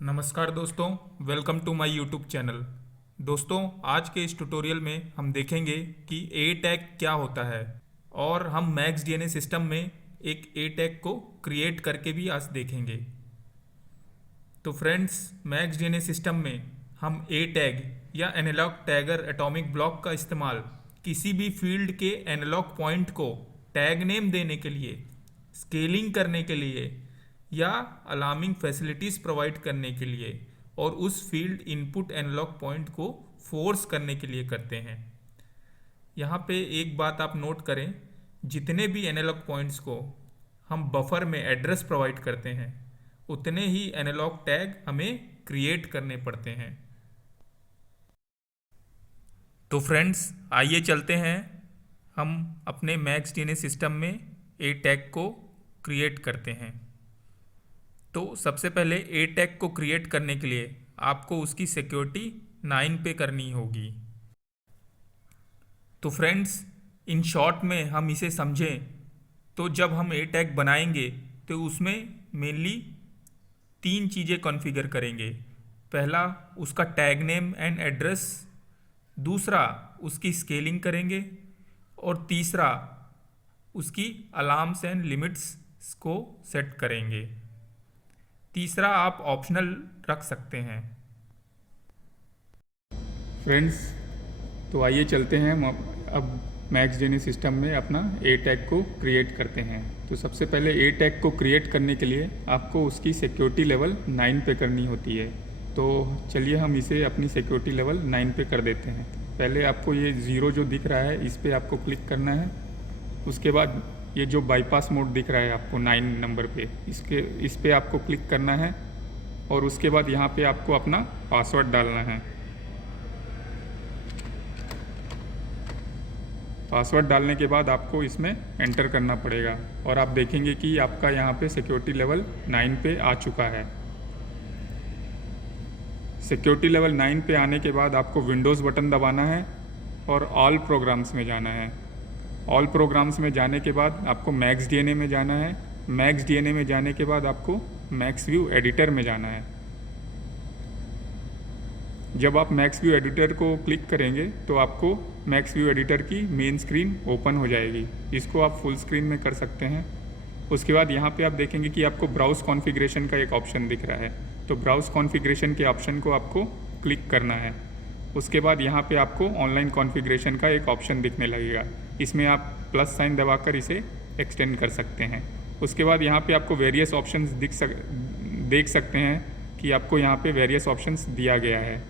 नमस्कार दोस्तों, welcome to my YouTube channel. दोस्तों, आज के इस ट्यूटोरियल में हम देखेंगे कि ए टैग क्या होता है और हम मैक्स डीएनए सिस्टम में एक ए टैग को क्रिएट करके भी आज देखेंगे। तो फ्रेंड्स, मैक्स डीएनए सिस्टम में हम ए टैग या एनालॉग टैगर एटॉमिक ब्लॉक का इस्तेमाल किसी भी फील्ड के एनालॉग पॉइंट को टैग नेम देने के लिए, स्केलिंग करने के लिए या अलार्मिंग फैसिलिटीज़ प्रोवाइड करने के लिए और उस फील्ड इनपुट एनालॉग पॉइंट को फोर्स करने के लिए करते हैं। यहाँ पे एक बात आप नोट करें, जितने भी एनालॉग पॉइंट्स को हम बफर में एड्रेस प्रोवाइड करते हैं उतने ही एनालॉग टैग हमें क्रिएट करने पड़ते हैं। तो फ्रेंड्स, आइए चलते हैं हम अपने मैक्स डीएनए सिस्टम में ए टैग को क्रिएट करते हैं। तो सबसे पहले ए टैग को क्रिएट करने के लिए आपको उसकी सिक्योरिटी 9 पे करनी होगी। तो फ्रेंड्स, इन शॉर्ट में हम इसे समझें तो जब हम ए टैग बनाएंगे तो उसमें मेनली 3 चीज़ें कॉन्फ़िगर करेंगे। पहला, उसका टैग नेम एंड एड्रेस, दूसरा उसकी स्केलिंग करेंगे और तीसरा उसकी अलार्म्स एंड लिमिट्स को सेट करेंगे। तीसरा आप ऑप्शनल रख सकते हैं। फ्रेंड्स, तो आइए चलते हैं हम अब मैक्स डीएनए सिस्टम में अपना ए टैग को क्रिएट करते हैं। तो सबसे पहले ए टैग को क्रिएट करने के लिए आपको उसकी सिक्योरिटी लेवल 9 पे करनी होती है। तो चलिए हम इसे अपनी सिक्योरिटी लेवल 9 पे कर देते हैं। पहले आपको ये 0 जो दिख रहा है इस पर आपको क्लिक करना है। उसके बाद ये जो बाईपास मोड दिख रहा है आपको 9 नंबर पे, इस पे आपको क्लिक करना है और उसके बाद यहाँ पे आपको अपना पासवर्ड डालना है। पासवर्ड डालने के बाद आपको इसमें एंटर करना पड़ेगा और आप देखेंगे कि आपका यहाँ पे सिक्योरिटी लेवल 9 पे आ चुका है। सिक्योरिटी लेवल 9 पे आने के बाद आपको विंडोज़ बटन दबाना है और ऑल प्रोग्राम्स में जाना है। ऑल प्रोग्राम्स में जाने के बाद आपको मैक्स डीएनए में जाना है। मैक्स डीएनए में जाने के बाद आपको मैक्स व्यू एडिटर में जाना है। जब आप मैक्स व्यू एडिटर को क्लिक करेंगे तो आपको मैक्स व्यू एडिटर की मेन स्क्रीन ओपन हो जाएगी। इसको आप फुल स्क्रीन में कर सकते हैं। उसके बाद यहाँ पे आप देखेंगे कि आपको ब्राउज कॉन्फ़िगरेशन का एक ऑप्शन दिख रहा है। तो ब्राउज कॉन्फ़िगरेशन के ऑप्शन को आपको क्लिक करना है। उसके बाद यहाँ पे आपको ऑनलाइन कॉन्फ़िगरेशन का एक ऑप्शन दिखने लगेगा। इसमें आप प्लस साइन दबाकर इसे एक्सटेंड कर सकते हैं। उसके बाद यहाँ पे आपको वेरियस ऑप्शंस देख सकते हैं कि आपको यहाँ पे वेरियस ऑप्शंस दिया गया है।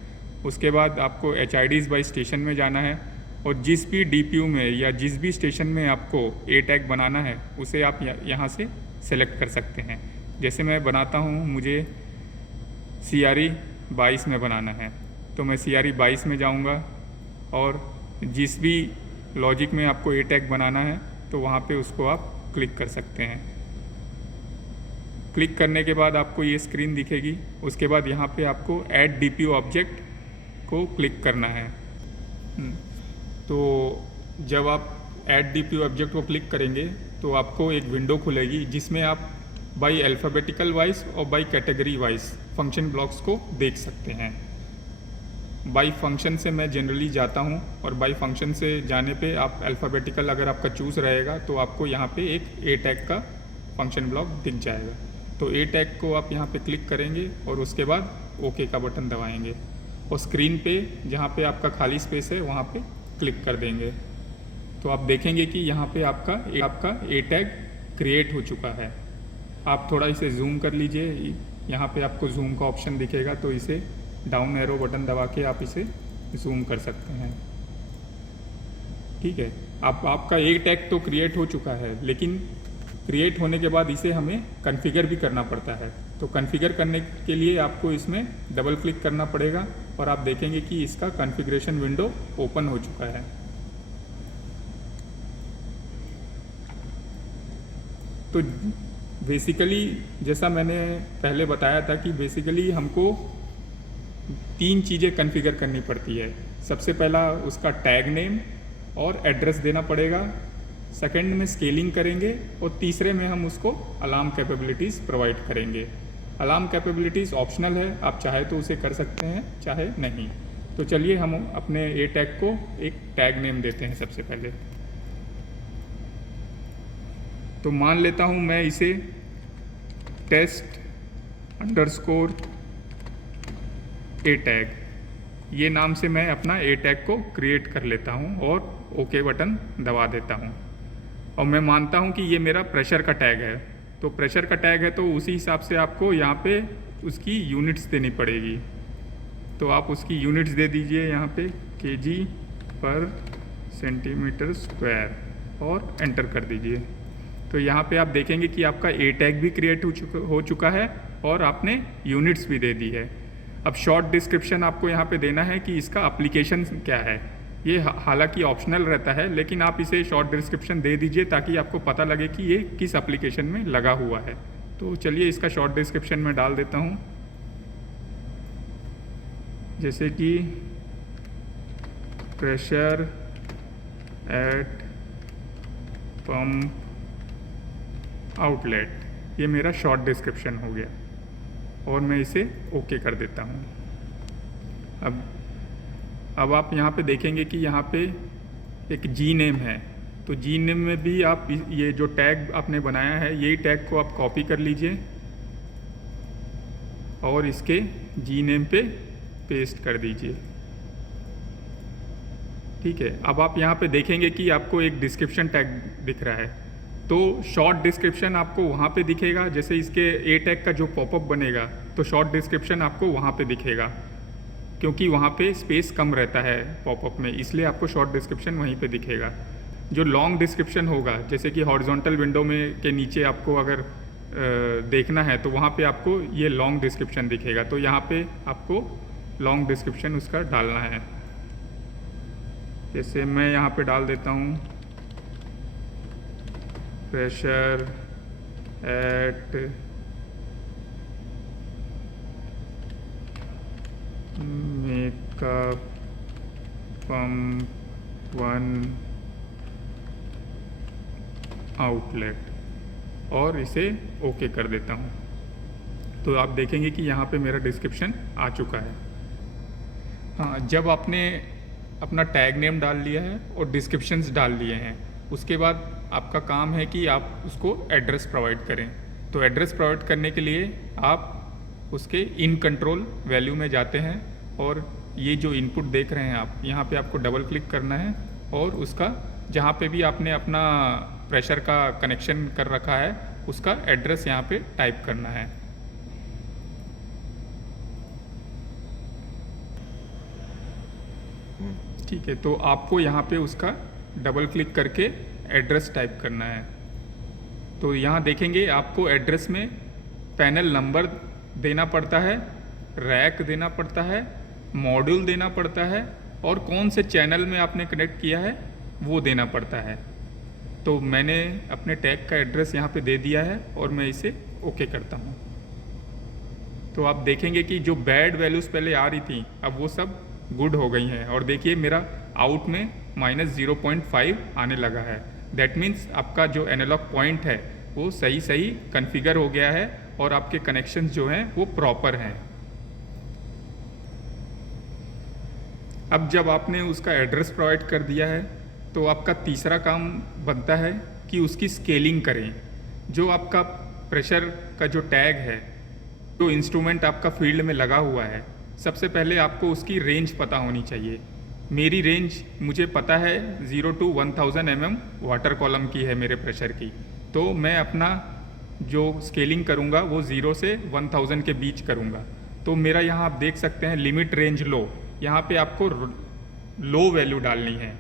उसके बाद आपको HIDs बाई स्टेशन में जाना है और जिस भी DPU में या जिस भी स्टेशन में आपको ए टैग बनाना है उसे आप यहाँ से सेलेक्ट कर सकते हैं। जैसे मैं बनाता हूँ, मुझे CRE 22 में बनाना है तो मैं CRE 22 में जाऊँगा और जिस भी लॉजिक में आपको ए टैग बनाना है तो वहाँ पे उसको आप क्लिक कर सकते हैं। क्लिक करने के बाद आपको ये स्क्रीन दिखेगी। उसके बाद यहाँ पे आपको ऐड DPU ऑब्जेक्ट को क्लिक करना है। तो जब आप ऐड DPU ऑब्जेक्ट को क्लिक करेंगे तो आपको एक विंडो खुलेगी जिसमें आप बाई अल्फ़ाबेटिकल वाइज और by category wise function blocks को देख सकते हैं। बाई फंक्शन से मैं जनरली जाता हूं और बाई फंक्शन से जाने पे आप अल्फ़ाबेटिकल अगर आपका चूज़ रहेगा तो आपको यहाँ पे एक ए टैग का फंक्शन ब्लॉक दिख जाएगा। तो ए टैग को आप यहाँ पे क्लिक करेंगे और उसके बाद ओके का बटन दबाएंगे और स्क्रीन पे जहाँ पे आपका खाली स्पेस है वहाँ पे क्लिक कर देंगे। तो आप देखेंगे कि यहाँ पे आपका ए टैग क्रिएट हो चुका है। आप थोड़ा इसे जूम कर लीजिए। यहाँ पे आपको जूम का ऑप्शन दिखेगा तो इसे डाउन एरो बटन दबा के आप इसे जूम कर सकते हैं। ठीक है, आपका ए टैग तो क्रिएट हो चुका है, लेकिन क्रिएट होने के बाद इसे हमें कॉन्फ़िगर भी करना पड़ता है। तो कॉन्फ़िगर करने के लिए आपको इसमें डबल क्लिक करना पड़ेगा और आप देखेंगे कि इसका कॉन्फ़िगरेशन विंडो ओपन हो चुका है। तो बेसिकली जैसा मैंने पहले बताया था कि बेसिकली हमको 3 चीज़ें कॉन्फ़िगर करनी पड़ती है। सबसे पहला उसका टैग नेम और एड्रेस देना पड़ेगा, सेकंड में स्केलिंग करेंगे और तीसरे में हम उसको अलार्म कैपेबिलिटीज़ प्रोवाइड करेंगे। अलार्म कैपेबिलिटीज़ ऑप्शनल है, आप चाहे तो उसे कर सकते हैं चाहे नहीं। तो चलिए हम अपने ए टैग को एक टैग नेम देते हैं सबसे पहले। तो मान लेता हूँ मैं इसे टेस्ट अंडरस्कोर ए टैग, ये नाम से मैं अपना ए टैग को क्रिएट कर लेता हूँ और ओके बटन दबा देता हूँ। और मैं मानता हूँ कि ये मेरा प्रेशर का टैग है, तो प्रेशर का टैग है तो उसी हिसाब से आपको यहाँ पे उसकी यूनिट्स देनी पड़ेगी। तो आप उसकी यूनिट्स दे दीजिए यहाँ पे केजी पर सेंटीमीटर स्क्वायर और एंटर कर दीजिए। तो यहाँ पे आप देखेंगे कि आपका ए टैग भी क्रिएट हो चुका है और आपने यूनिट्स भी दे दी है। अब शॉर्ट डिस्क्रिप्शन आपको यहाँ पे देना है कि इसका एप्लीकेशन क्या है। ये हालांकि ऑप्शनल रहता है, लेकिन आप इसे शॉर्ट डिस्क्रिप्शन दे दीजिए ताकि आपको पता लगे कि ये किस एप्लीकेशन में लगा हुआ है। तो चलिए इसका शॉर्ट डिस्क्रिप्शन में डाल देता हूँ, जैसे कि प्रेशर एट पंप आउटलेट, ये मेरा शॉर्ट डिस्क्रिप्शन हो गया और मैं इसे ओके कर देता हूँ। अब आप यहाँ पे देखेंगे कि यहाँ पे एक जी नेम है, तो जी नेम में भी आप ये जो टैग आपने बनाया है यही टैग को आप कॉपी कर लीजिए और इसके जी नेम पे पेस्ट कर दीजिए। ठीक है, अब आप यहाँ पे देखेंगे कि आपको एक डिस्क्रिप्शन टैग दिख रहा है। तो शॉर्ट डिस्क्रिप्शन आपको वहाँ पे दिखेगा, जैसे इसके ए टैग का जो पॉपअप बनेगा तो शॉर्ट डिस्क्रिप्शन आपको वहाँ पे दिखेगा, क्योंकि वहाँ पे स्पेस कम रहता है पॉपअप में, इसलिए आपको शॉर्ट डिस्क्रिप्शन वहीं पे दिखेगा। जो लॉन्ग डिस्क्रिप्शन होगा, जैसे कि हॉरिजॉन्टल विंडो में के नीचे आपको अगर देखना है तो वहाँ पे आपको ये लॉन्ग डिस्क्रिप्शन दिखेगा। तो यहाँ पे आपको लॉन्ग डिस्क्रिप्शन उसका डालना है। जैसे मैं यहाँ पे डाल देता हूँ pressure at makeup pump 1 outlet और इसे ओके कर देता हूँ। तो आप देखेंगे कि यहाँ पे मेरा डिस्क्रिप्शन आ चुका है। हाँ, जब आपने अपना टैग नेम डाल लिया है और डिस्क्रिप्शंस डाल लिए हैं, उसके बाद आपका काम है कि आप उसको एड्रेस प्रोवाइड करें। तो एड्रेस प्रोवाइड करने के लिए आप उसके इन कंट्रोल वैल्यू में जाते हैं और ये जो इनपुट देख रहे हैं आप, यहाँ पे आपको डबल क्लिक करना है और उसका जहाँ पे भी आपने अपना प्रेशर का कनेक्शन कर रखा है उसका एड्रेस यहाँ पे टाइप करना है। ठीक है, तो आपको यहाँ पे उसका डबल क्लिक करके एड्रेस टाइप करना है। तो यहाँ देखेंगे आपको एड्रेस में पैनल नंबर देना पड़ता है, रैक देना पड़ता है, मॉड्यूल देना पड़ता है और कौन से चैनल में आपने कनेक्ट किया है वो देना पड़ता है। तो मैंने अपने टैग का एड्रेस यहाँ पे दे दिया है और मैं इसे ओके करता हूँ। तो आप देखेंगे कि जो बैड वैल्यूज़ पहले आ रही थी अब वो सब गुड हो गई हैं और देखिए मेरा आउट में -0.5 आने लगा है। दैट मीन्स आपका जो एनालॉग पॉइंट है वो सही कॉन्फ़िगर हो गया है और आपके कनेक्शंस जो हैं वो प्रॉपर हैं। अब जब आपने उसका एड्रेस प्रोवाइड कर दिया है तो आपका तीसरा काम बनता है कि उसकी स्केलिंग करें। जो आपका प्रेशर का जो टैग है, जो इंस्ट्रूमेंट आपका फील्ड में लगा हुआ है, सबसे पहले आपको उसकी रेंज पता होनी चाहिए। मेरी रेंज मुझे पता है 0 to 1000 mm वाटर कॉलम की है मेरे प्रेशर की। तो मैं अपना जो स्केलिंग करूँगा वो 0 से 1000 के बीच करूँगा। तो मेरा यहाँ आप देख सकते हैं लिमिट रेंज लो, यहाँ पे आपको लो वैल्यू डालनी है।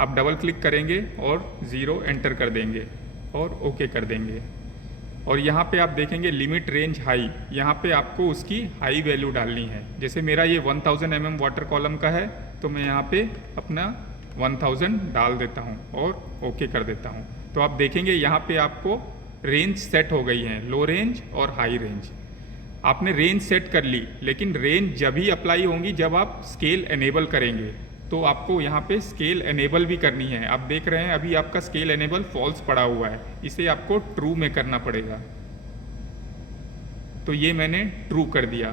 आप डबल क्लिक करेंगे और 0 एंटर कर देंगे और ओके कर देंगे। और यहाँ पे आप देखेंगे लिमिट रेंज हाई, यहाँ पे आपको उसकी हाई वैल्यू डालनी है। जैसे मेरा ये 1000 mm वाटर कॉलम का है तो मैं यहाँ पे अपना 1000 डाल देता हूँ और ओके कर देता हूँ। तो आप देखेंगे यहाँ पे आपको रेंज सेट हो गई है, लो रेंज और हाई रेंज। आपने रेंज सेट कर ली, लेकिन रेंज जब ही अप्लाई होंगी जब आप स्केल एनेबल करेंगे। तो आपको यहाँ पे स्केल एनेबल भी करनी है। आप देख रहे हैं अभी आपका स्केल एनेबल फॉल्स पड़ा हुआ है, इसे आपको ट्रू में करना पड़ेगा। तो ये मैंने ट्रू कर दिया।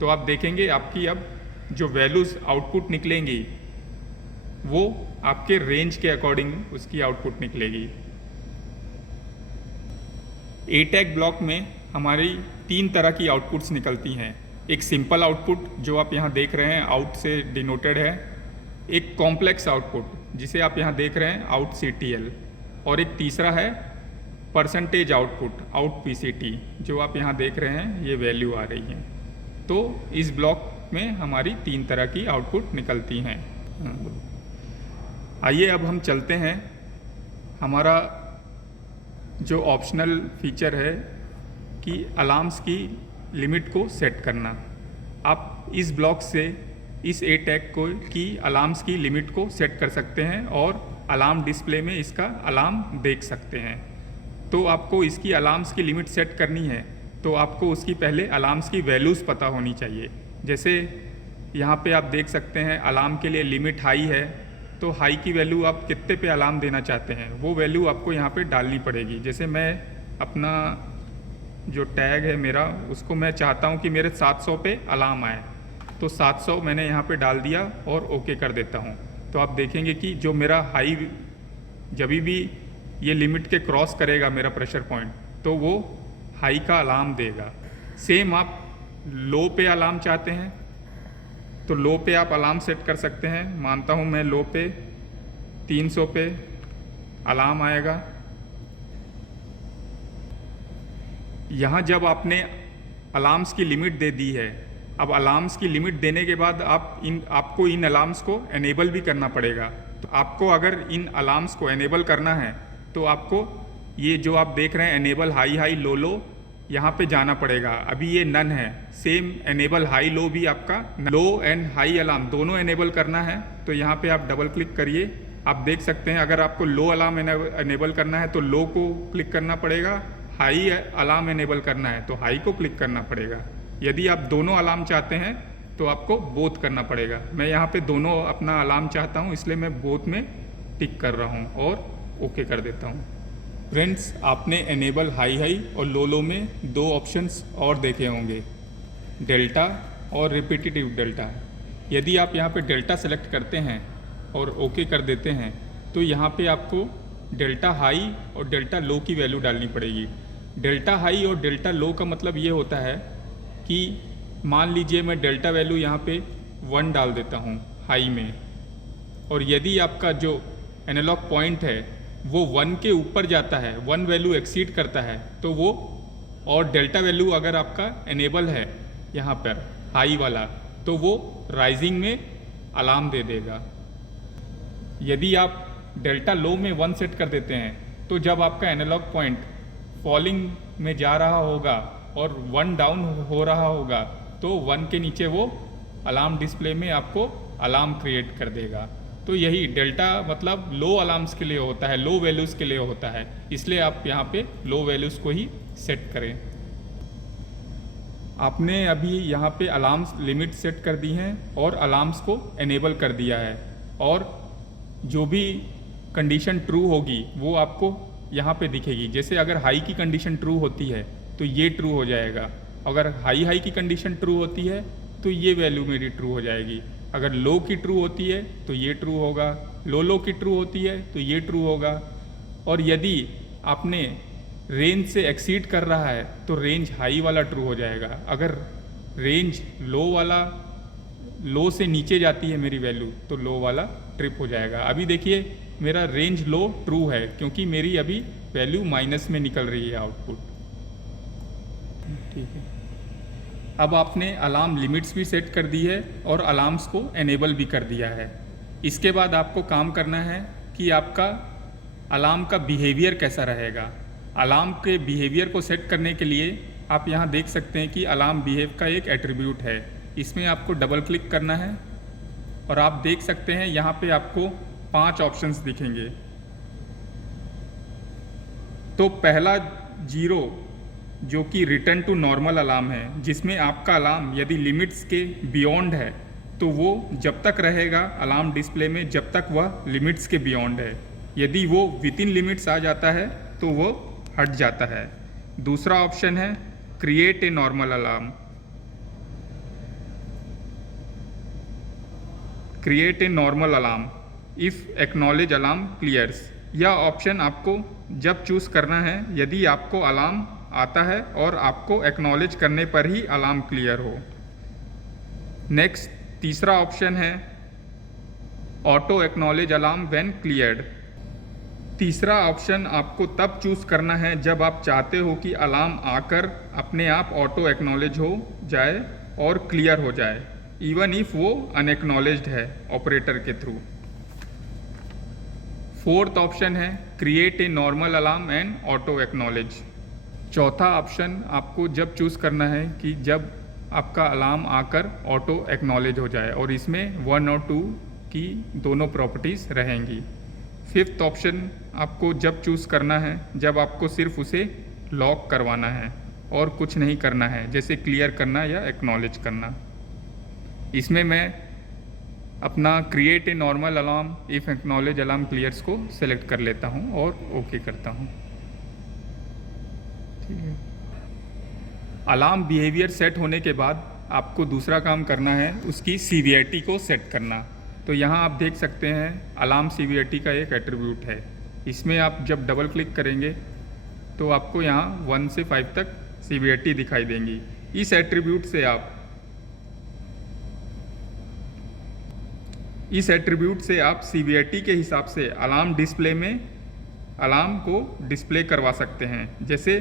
तो आप देखेंगे आपकी अब जो वैल्यूज़ आउटपुट निकलेंगी वो आपके रेंज के अकॉर्डिंग उसकी आउटपुट निकलेगी। ए टैग ब्लॉक में हमारी 3 तरह की आउटपुट्स निकलती हैं। एक सिंपल आउटपुट जो आप यहाँ देख रहे हैं आउट से डिनोटेड है, एक कॉम्प्लेक्स आउटपुट जिसे आप यहाँ देख रहे हैं आउट CTL, और एक तीसरा है परसेंटेज आउटपुट आउट PCT जो आप यहाँ देख रहे हैं ये वैल्यू आ रही है। तो इस ब्लॉक में हमारी 3 तरह की आउटपुट निकलती हैं। आइए अब हम चलते हैं हमारा जो ऑप्शनल फीचर है कि अलार्म्स की लिमिट को सेट करना। आप इस ब्लॉक से इस ए टैग को की अलार्म्स की लिमिट को सेट कर सकते हैं और अलार्म डिस्प्ले में इसका अलार्म देख सकते हैं। तो आपको इसकी अलार्म्स की लिमिट सेट करनी है तो आपको उसकी पहले अलार्म्स की वैल्यूज़ पता होनी चाहिए। जैसे यहाँ पे आप देख सकते हैं अलार्म के लिए लिमिट हाई है, तो हाई की वैल्यू आप कितने पे अलार्म देना चाहते हैं वो वैल्यू आपको यहाँ पे डालनी पड़ेगी। जैसे मैं अपना जो टैग है मेरा उसको मैं चाहता हूँ कि मेरे 700 पे अलार्म आए, तो 700 मैंने यहाँ पे डाल दिया और ओके कर देता हूँ। तो आप देखेंगे कि जो मेरा हाई जब भी ये लिमिट के क्रॉस करेगा मेरा प्रेशर पॉइंट तो वो हाई का अलार्म देगा। सेम आप लो पे अलार्म चाहते हैं तो लो पे आप अलार्म सेट कर सकते हैं। मानता हूँ मैं लो पे 300 पे अलार्म आएगा। यहाँ जब आपने अलार्म्स की लिमिट दे दी है, अब अलार्म्स की लिमिट देने के बाद आपको इन अलार्म्स को एनेबल भी करना पड़ेगा। तो आपको अगर इन अलार्म्स को एनेबल करना है तो आपको ये जो आप देख रहे हैं एनेबल हाई हाई लो लो यहाँ पे जाना पड़ेगा। अभी ये नन है। सेम एनेबल हाई लो भी आपका लो एंड हाई अलार्म दोनों एनेबल करना है। तो यहाँ पे आप डबल क्लिक करिए, आप देख सकते हैं अगर आपको लो अलार्म एनेबल करना है तो लो को क्लिक करना पड़ेगा, हाई अलार्म एनेबल करना है तो हाई को क्लिक करना पड़ेगा। यदि आप दोनों अलार्म चाहते हैं तो आपको बोथ करना पड़ेगा। मैं यहाँ पे दोनों अपना अलार्म चाहता हूँ इसलिए मैं बोथ में टिक कर रहा हूँ और ओके कर देता हूँ। फ्रेंड्स, आपने एनेबल हाई हाई और लो लो में 2 ऑप्शंस और देखे होंगे, डेल्टा और रिपीटेटिव डेल्टा। यदि आप यहाँ पे डेल्टा सेलेक्ट करते हैं और ओके कर देते हैं तो यहाँ पे आपको डेल्टा हाई और डेल्टा लो की वैल्यू डालनी पड़ेगी। डेल्टा हाई और डेल्टा लो का मतलब ये होता है कि मान लीजिए मैं डेल्टा वैल्यू यहाँ पे 1 डाल देता हूँ हाई में, और यदि आपका जो एनालॉग पॉइंट है वो 1 के ऊपर जाता है, 1 वैल्यू एक्सीड करता है तो वो, और डेल्टा वैल्यू अगर आपका एनेबल है यहाँ पर हाई वाला तो वो राइजिंग में अलार्म दे देगा। यदि आप डेल्टा लो में 1 सेट कर देते हैं तो जब आपका एनालॉग पॉइंट फॉलिंग में जा रहा होगा और 1 डाउन हो रहा होगा तो 1 के नीचे वो अलार्म डिस्प्ले में आपको अलार्म क्रिएट कर देगा। तो यही डेल्टा मतलब लो अलार्म्स के लिए होता है, लो वैल्यूज़ के लिए होता है, इसलिए आप यहाँ पे लो वैल्यूज़ को ही सेट करें। आपने अभी यहाँ पे अलार्म्स लिमिट सेट कर दी हैं और अलार्म्स को एनेबल कर दिया है, और जो भी कंडीशन ट्रू होगी वो आपको यहाँ पे दिखेगी। जैसे अगर हाई की कंडीशन ट्रू होती है तो ये ट्रू हो जाएगा, अगर हाई हाई की कंडीशन ट्रू होती है तो ये वैल्यू मेरी ट्रू हो जाएगी, अगर लो की ट्रू होती है तो ये ट्रू होगा, लो लो की ट्रू होती है तो ये ट्रू होगा। और यदि आपने रेंज से एक्सीड कर रहा है तो रेंज हाई वाला ट्रू हो जाएगा, अगर रेंज लो से नीचे जाती है मेरी वैल्यू तो लो वाला ट्रिप हो जाएगा। अभी देखिए मेरा रेंज लो ट्रू है क्योंकि मेरी अभी वैल्यू माइनस में निकल रही है आउटपुट। ठीक है, अब आपने अलार्म लिमिट्स भी सेट कर दी है और अलार्म्स को एनेबल भी कर दिया है। इसके बाद आपको काम करना है कि आपका अलार्म का बिहेवियर कैसा रहेगा। अलार्म के बिहेवियर को सेट करने के लिए आप यहाँ देख सकते हैं कि अलार्म बिहेव का एक एट्रीब्यूट है, इसमें आपको डबल क्लिक करना है और आप देख सकते हैं यहाँ पे आपको 5 ऑप्शंस दिखेंगे। तो पहला 0 जो कि रिटर्न टू नॉर्मल अलार्म है, जिसमें आपका अलार्म यदि लिमिट्स के बियॉन्ड है तो वो जब तक रहेगा अलार्म डिस्प्ले में जब तक वह लिमिट्स के बियॉन्ड है, यदि वो विद इन लिमिट्स आ जाता है तो वो हट जाता है। दूसरा ऑप्शन है create a normal alarm, create a normal alarm if acknowledge alarm clears. यह ऑप्शन आपको जब चूज़ करना है यदि आपको अलार्म आता है और आपको एक्नॉलेज करने पर ही अलार्म क्लियर हो। नेक्स्ट तीसरा ऑप्शन है auto acknowledge alarm when cleared. तीसरा ऑप्शन आपको तब चूज़ करना है जब आप चाहते हो कि अलार्म आकर अपने आप ऑटो एक्नॉलेज हो जाए और क्लियर हो जाए, इवन इफ वो अनएक्नॉलेज्ड है ऑपरेटर के थ्रू। फोर्थ ऑप्शन है create a normal alarm and auto acknowledge. चौथा ऑप्शन आपको जब चूज़ करना है कि जब आपका अलार्म आकर ऑटो एक्नॉलेज हो जाए, और इसमें 1 और 2 की दोनों प्रॉपर्टीज़ रहेंगी। फिफ्थ ऑप्शन आपको जब चूज़ करना है जब आपको सिर्फ उसे लॉक करवाना है और कुछ नहीं करना है, जैसे क्लियर करना या एक्नॉलेज करना। इसमें मैं अपना create a normal alarm if acknowledge alarm clears को सेलेक्ट कर लेता हूँ और ओके करता हूँ। ठीक है। अलार्म बिहेवियर सेट होने के बाद आपको दूसरा काम करना है उसकी सीवीआरटी को सेट करना। तो यहाँ आप देख सकते हैं अलार्म सीवीआरटी का एक एट्रीब्यूट है। इसमें आप जब डबल क्लिक करेंगे तो आपको यहाँ 1 से 5 तक सीवीआरटी दिखाई देंगी। इस एट्रीब्यूट से आप सीवीआरटी के हिसाब से अलार्म डिस्प्ले में अलार्म को डिस्प्ले करवा सकते हैं। जैसे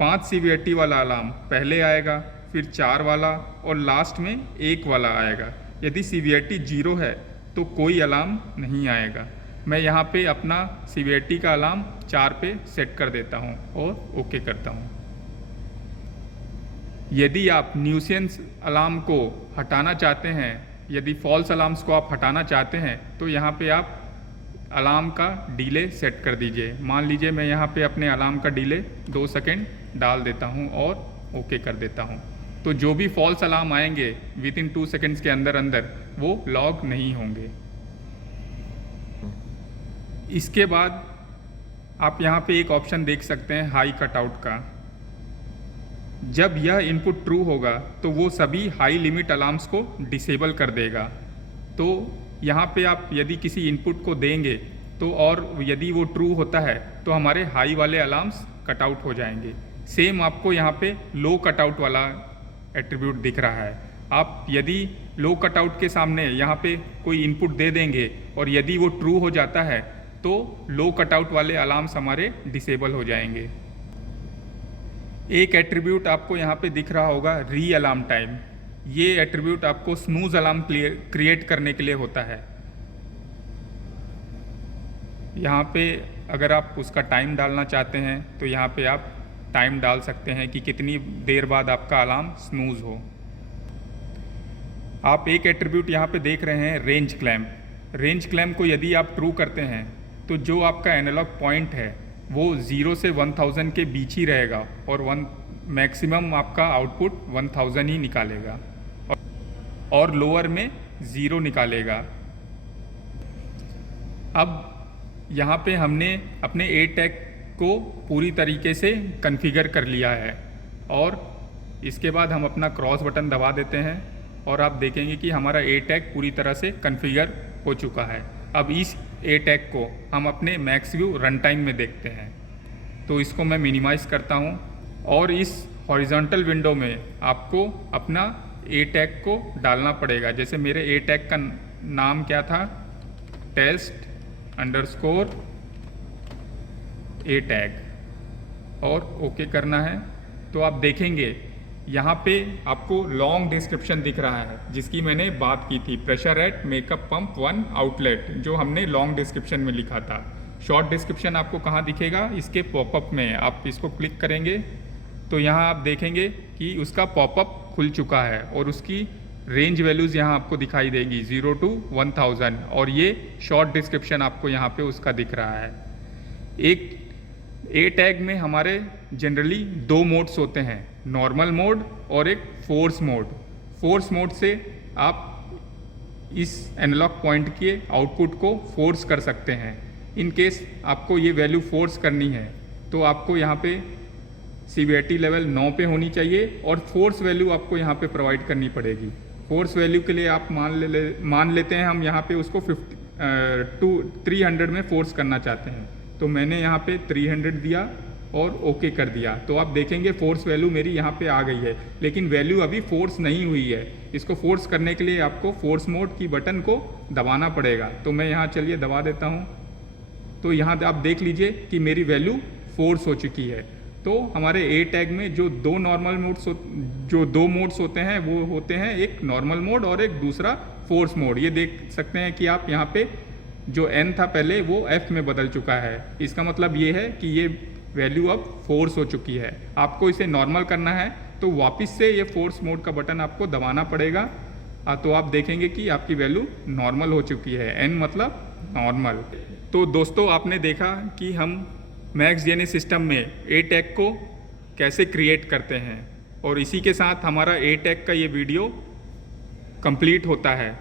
5 सीवीआरटी वाला अलार्म पहले आएगा, फिर 4 वाला और लास्ट में 1 वाला आएगा। यदि सीवीआरटी 0 है तो कोई अलार्म नहीं आएगा। मैं यहाँ पे अपना सीवीआरटी का अलार्म 4 पे सेट कर देता हूँ और ओके करता हूँ। यदि आप न्यूसेंस अलार्म को हटाना चाहते हैं, यदि फॉल्स अलार्म्स को आप हटाना चाहते हैं, तो यहाँ पे आप अलार्म का डिले सेट कर दीजिए। मान लीजिए मैं यहाँ पे अपने अलार्म का डिले 2 सेकेंड डाल देता हूँ और ओके कर देता हूँ। तो जो भी फॉल्स अलार्म आएंगे विदिन 2 सेकेंड्स के अंदर अंदर वो लॉग नहीं होंगे। इसके बाद आप यहाँ पे एक ऑप्शन देख सकते हैं हाई कटआउट का। जब यह इनपुट ट्रू होगा तो वो सभी हाई लिमिट अलार्म्स को डिसेबल कर देगा। तो यहाँ पे आप यदि किसी इनपुट को देंगे तो और यदि वो ट्रू होता है तो हमारे हाई वाले अलार्म्स कटआउट हो जाएंगे। सेम आपको यहाँ पे लो कटआउट वाला एट्रीब्यूट दिख रहा है। आप यदि लो कटआउट के सामने यहाँ पे कोई इनपुट दे देंगे और यदि वो ट्रू हो जाता है तो लो कटआउट वाले अलार्म्स हमारे डिसेबल हो जाएंगे। एक एट्रीब्यूट आपको यहाँ पे दिख रहा होगा री अलार्म टाइम। ये एट्रीब्यूट आपको स्नूज अलार्म क्रिएट करने के लिए होता है। यहाँ पे अगर आप उसका टाइम डालना चाहते हैं तो यहाँ पे आप टाइम डाल सकते हैं कि कितनी देर बाद आपका अलार्म स्नूज हो। आप एक एट्रीब्यूट यहाँ पे देख रहे हैं रेंज क्लैम्प। रेंज क्लैम्प को यदि आप ट्रू करते हैं तो जो आपका एनालॉग पॉइंट है वो 0 से 1000 के बीच ही रहेगा और मैक्सिमम आपका आउटपुट 1000 ही निकालेगा और लोअर में 0 निकालेगा। अब यहाँ पे हमने अपने ए टैग को पूरी तरीके से कॉन्फ़िगर कर लिया है और इसके बाद हम अपना क्रॉस बटन दबा देते हैं और आप देखेंगे कि हमारा ए टैग पूरी तरह से कॉन्फ़िगर हो चुका है। अब इस ए टैग को हम अपने मैक्स व्यू रन टाइम में देखते हैं। तो इसको मैं मिनिमाइज़ करता हूँ और इस हॉरिजॉन्टल विंडो में आपको अपना ए टैग को डालना पड़ेगा। जैसे मेरे ए टैग का नाम क्या था, टेस्ट अंडरस्कोर ए टैग, और ओके करना है। तो आप देखेंगे यहाँ पे आपको लॉन्ग डिस्क्रिप्शन दिख रहा है जिसकी मैंने बात की थी, pressure at makeup pump 1 outlet, जो हमने लॉन्ग डिस्क्रिप्शन में लिखा था। शॉर्ट डिस्क्रिप्शन आपको कहाँ दिखेगा, इसके पॉपअप में। आप इसको क्लिक करेंगे तो यहाँ आप देखेंगे कि उसका पॉपअप खुल चुका है और उसकी रेंज वैल्यूज़ यहाँ आपको दिखाई देगी 0 to 1000, और ये शॉर्ट डिस्क्रिप्शन आपको यहाँ पे उसका दिख रहा है। एक ए टैग में हमारे जनरली 2 मोड्स होते हैं, नॉर्मल मोड और एक फोर्स मोड। फोर्स मोड से आप इस एनालॉग पॉइंट के आउटपुट को फोर्स कर सकते हैं। इन केस आपको ये वैल्यू फोर्स करनी है तो आपको यहाँ पे सीवीआईटी लेवल 9 पे होनी चाहिए और फोर्स वैल्यू आपको यहाँ पे प्रोवाइड करनी पड़ेगी। फोर्स वैल्यू के लिए आप मान लेते हैं हम यहाँ पे उसको 300 में फोर्स करना चाहते हैं, तो मैंने यहाँ पे 300 दिया और ओके कर दिया। तो आप देखेंगे फोर्स वैल्यू मेरी यहाँ पे आ गई है, लेकिन वैल्यू अभी फोर्स नहीं हुई है। इसको फोर्स करने के लिए आपको फोर्स मोड की बटन को दबाना पड़ेगा। तो मैं यहाँ चलिए दबा देता हूँ, तो यहाँ आप देख लीजिए कि मेरी वैल्यू फोर्स हो चुकी है। तो हमारे ए टैग में जो दो मोड्स होते हैं वो होते हैं, एक नॉर्मल मोड और एक दूसरा फोर्स मोड। ये देख सकते हैं कि आप यहाँ पे जो एन था पहले वो एफ में बदल चुका है। इसका मतलब ये है कि ये वैल्यू अब फोर्स हो चुकी है। आपको इसे नॉर्मल करना है तो वापस से ये फोर्स मोड का बटन आपको दबाना पड़ेगा। तो आप देखेंगे कि आपकी वैल्यू नॉर्मल हो चुकी है। एन मतलब नॉर्मल। तो दोस्तों आपने देखा कि हम मैक्स डीएनए सिस्टम में ए टैग को कैसे क्रिएट करते हैं, और इसी के साथ हमारा ए टैग का ये वीडियो कंप्लीट होता है।